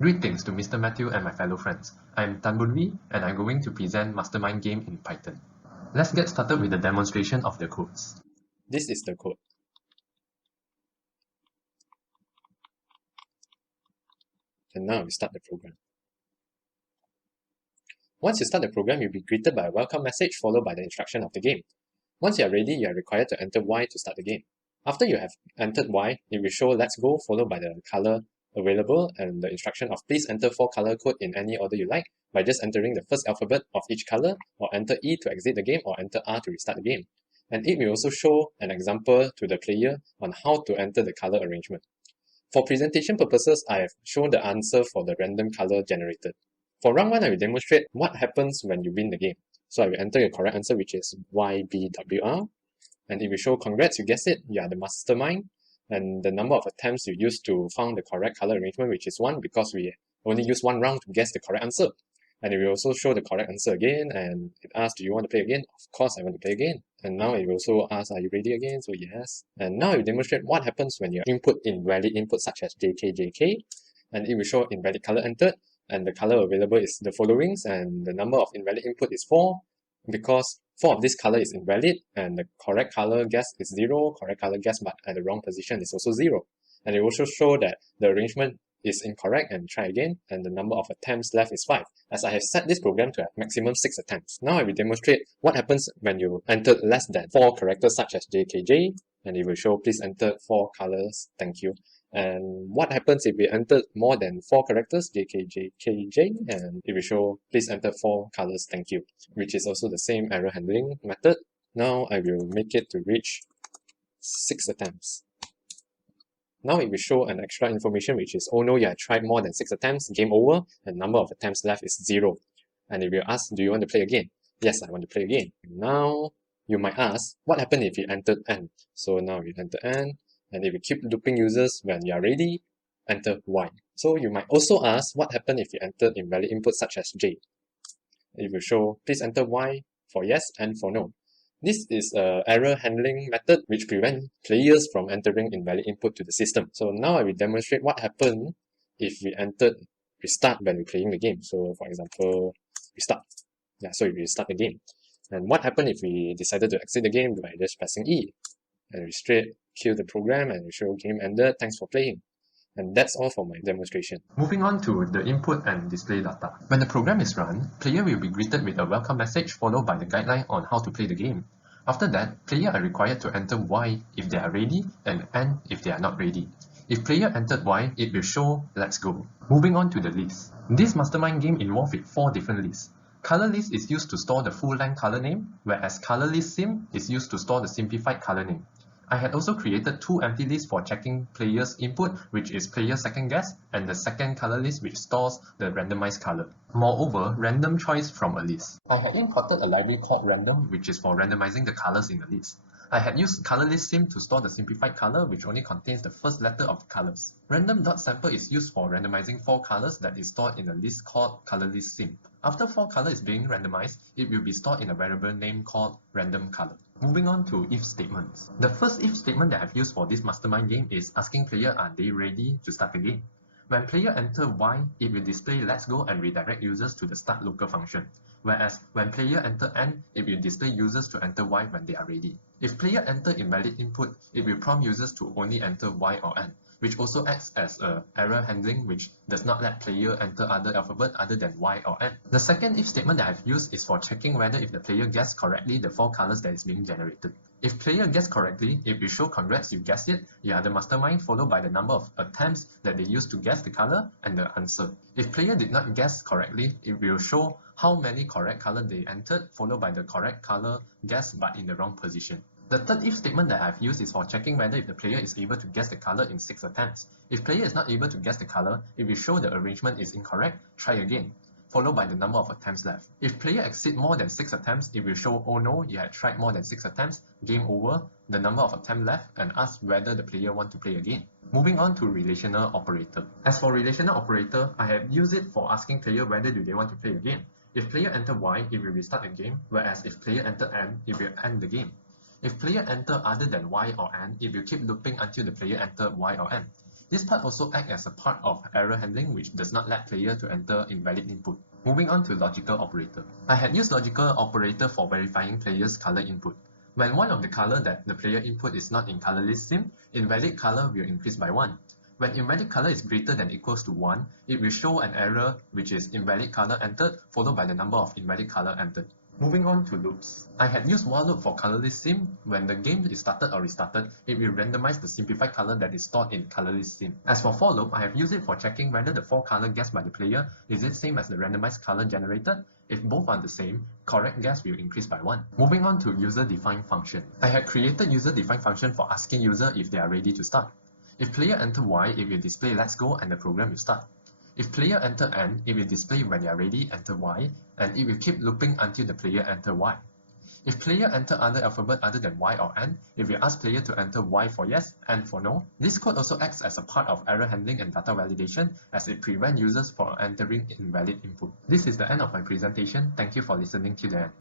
Greetings to Mr. Matthew and my fellow friends. I am Tan Boon Wee and I'm going to present Mastermind game in Python. Let's get started with the demonstration of the codes. This is the code. And now we start the program. Once you start the program, you'll be greeted by a welcome message followed by the instruction of the game. Once you are ready, you are required to enter Y to start the game. After you have entered Y, it will show let's go followed by the color available and the instruction of please enter 4 color code in any order you like by just entering the first alphabet of each color, or enter E to exit the game, or enter R to restart the game. And it will also show an example to the player on how to enter the color arrangement. For presentation purposes, I have shown the answer for the random color generated. For round 1, I will demonstrate what happens when you win the game. So I will enter your correct answer, which is YBWR, and it will show congrats, you guessed it, you are the mastermind, and the number of attempts you used to find the correct color arrangement, which is 1, because we only use 1 round to guess the correct answer. And it will also show the correct answer again, and it asks, do you want to play again? Of course I want to play again. And now it will also ask, are you ready again? So yes. And now it will demonstrate what happens when you input invalid input such as JK, and it will show invalid color entered, and the color available is the followings, and the number of invalid input is 4, because 4 of this color is invalid, and the correct color guess is 0, correct color guess but at the wrong position is also 0. And it will also show that the arrangement is incorrect and try again, and the number of attempts left is 5, as I have set this program to have maximum 6 attempts. Now I will demonstrate what happens when you enter less than 4 characters such as JKJ, and it will show please enter 4 colors, thank you. And what happens if we enter more than 4 characters, JKJKJ, and it will show please enter 4 colors, thank you, which is also the same error handling method. Now I will make it to reach 6 attempts. Now it will show an extra information, which is, oh no, you have tried more than 6 attempts, game over, and number of attempts left is 0. And it will ask, do you want to play again? Yes, I want to play again. Now you might ask, what happened if you entered N? So now we enter N, and it will keep looping users. When you are ready, enter Y. So you might also ask, what happened if you entered invalid input such as J? It will show, please enter Y for yes and for no. This is an error handling method which prevents players from entering invalid input to the system. So now I will demonstrate what happened if we entered restart when we're playing the game. So for example, restart. Yeah, so we restart the game. And what happened if we decided to exit the game by just pressing E? And we straight kill the program and we show game ended, thanks for playing. And that's all for my demonstration. Moving on to the input and display data. When the program is run, player will be greeted with a welcome message followed by the guideline on how to play the game. After that, player are required to enter Y if they are ready and N if they are not ready. If player entered Y, it will show let's go. Moving on to the list. This mastermind game involves with 4 different lists. Color list is used to store the full-length color name, whereas color list sim is used to store the simplified color name. I had also created 2 empty lists for checking player's input, which is player's second guess, and the second color list which stores the randomized color. Moreover, random choice from a list. I had imported a library called random, which is for randomizing the colors in the list. I had used color list sim to store the simplified color, which only contains the first letter of the colors. Random.sample is used for randomizing 4 colors that is stored in a list called color list sim. After 4 color is being randomized, it will be stored in a variable name called random color. Moving on to if statements. The first if statement that I've used for this mastermind game is asking player are they ready to start the game. When player enter Y, it will display let's go and redirect users to the start local function. Whereas when player enter N, it will display users to enter Y when they are ready. If player enter invalid input, it will prompt users to only enter Y or N, which also acts as a error handling which does not let player enter other alphabet other than Y or N. The second if statement that I've used is for checking whether if the player guessed correctly the 4 colors that is being generated. If player guessed correctly, it will show congrats, you guessed it, you are the mastermind, followed by the number of attempts that they used to guess the color and the answer. If player did not guess correctly, it will show how many correct color they entered, followed by the correct color guessed but in the wrong position. The third if statement that I've used is for checking whether if the player is able to guess the color in 6 attempts. If player is not able to guess the color, it will show the arrangement is incorrect, try again, followed by the number of attempts left. If player exceed more than 6 attempts, it will show oh no, you had tried more than 6 attempts, game over, the number of attempts left, and ask whether the player want to play again. Moving on to relational operator. As for relational operator, I have used it for asking player whether do they want to play again. If player enter Y, it will restart the game, whereas if player enter N, it will end the game. If player enter other than Y or N, it will keep looping until the player enter Y or N. This part also acts as a part of error handling which does not let player to enter invalid input. Moving on to logical operator. I had used logical operator for verifying players' color input. When one of the color that the player input is not in color list sim, invalid color will increase by 1. When invalid color is greater than equals to 1, it will show an error which is invalid color entered followed by the number of invalid color entered. Moving on to loops. I had used while loop for colorless sim. When the game is started or restarted, it will randomize the simplified color that is stored in colorless sim. As for for loop, I have used it for checking whether the for color guessed by the player is it same as the randomized color generated. If both are the same, correct guess will increase by 1. Moving on to user-defined function. I had created user-defined function for asking user if they are ready to start. If player enter Y, it will display let's go and the program will start. If player enter N, it will display when they are ready, enter Y, and it will keep looping until the player enter Y. If player enter other alphabet other than Y or N, it will ask player to enter Y for yes, N for no. This code also acts as a part of error handling and data validation as it prevents users from entering invalid input. This is the end of my presentation. Thank you for listening till the end.